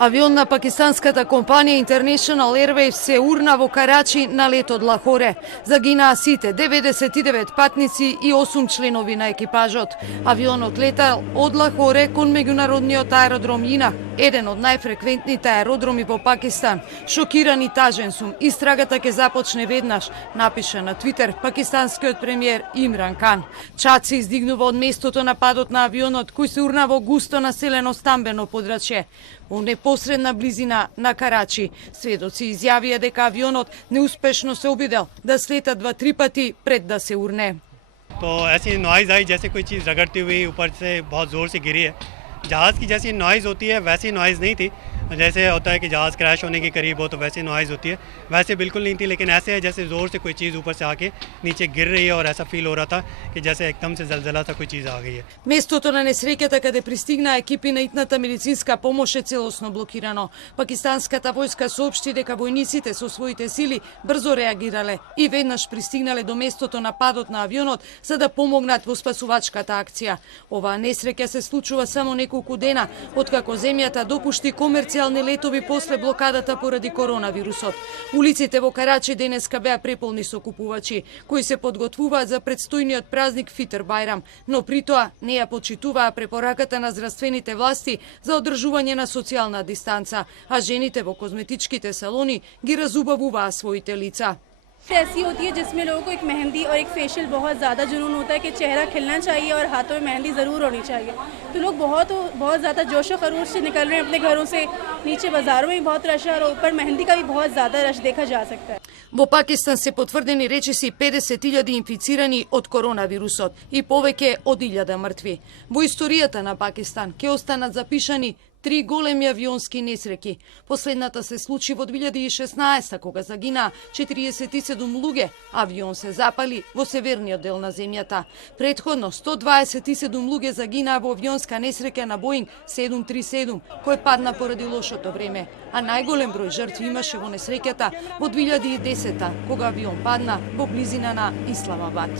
Авион на пакистанската компанија International Airways се урна во Карачи на лет од Лахоре. Загинаа сите 99 патници и 8 членови на екипажот. Авионот летал од Лахоре кон меѓународниот аеродром Инах, еден од најфреквентните аеродроми во Пакистан. Шокиран и тажен сум, истрагата ќе започне веднаш, напиша на Твитер пакистанскиот премиер Имран Кан. Чад се издигнува од местото на падот на авионот кој се урна во густо населено стамбено подрачје во непосредна близина на Карачи. Сведоци изјавија дека авионот неуспешно се обидел да слета 2-3 пати пред да се урне. तो ऐसी नॉइज़ आई जैसे कोई चीज़ रगड़ती हुई ऊपर से बहुत ज़ोर से गिरी है। जहाज़ की जैसी नॉइज़ होती है वैसी नॉइज़ नहीं थी। जैसे होता है कि जहाज़ क्रैश होने के करीब हो तो वैसी नॉइज़ होती है, वैसे बिल्कुल नहीं थी, लेकिन ऐसे है जैसे ज़ोर से कोई चीज़ ऊपर से आके नीचे गिर रही है और ऐसा फील हो रहा था कि जैसे एकदम से ज़लज़ला सा कोई चीज़ आ गई है। Местото на несреќата каде пристигнаа екипи на итната медицинска помош е целосно блокирано. Пакистанската војска соопшти дека војниците со своите сили брзо реагирале и веднаш пристигнале до местото на падот на авионот за да помогнат во спасувачката акција. Оваа несреќа се случува само неколку дена откако земјата допушти комерцијални летови после блокадата поради коронавирусот. Улиците во Карачи денеска беа преполни со купувачи кои се подготвуваат за предстојниот празник Фитр Бајрам, но при тоа не ја почитуваа препораката на здравствените власти за одржување на социјална дистанца, а жените во козметичките салони ги разубавуваа своите лица. ऐसी होती है जिसमें लोगों को एक मेहंदी और एक फेशियल बहुत ज़्यादा जुनून होता है कि चेहरा खिलना चाहिए और हाथों में मेहंदी ज़रूर होनी चाहिए। तो लोग बहुत ज़्यादा जोशो खरोश से निकल रहे हैं अपने घरों से, नीचे बाज़ारों में भी बहुत रश है और ऊपर मेहंदी का भी बहुत ज़्यादा रश देखा जा सकता है। Во Пакистан се потврдени речиси 50.000 инфицирани од коронавирусот и повеќе од 1000 мртви. Во историјата на Пакистан ќе останат запишани 3 големи авионски несреќи. Последната се случи во 2016 кога загинаа 47 луѓе. Авион се запали во северниот дел на земјата. Претходно 127 луѓе загинаа во авионска несреќа на Боинг 737 кој падна поради лошото време, а најголем број жртви имаше во несреќата во 2010 кога авион падна во близина на Исламабад.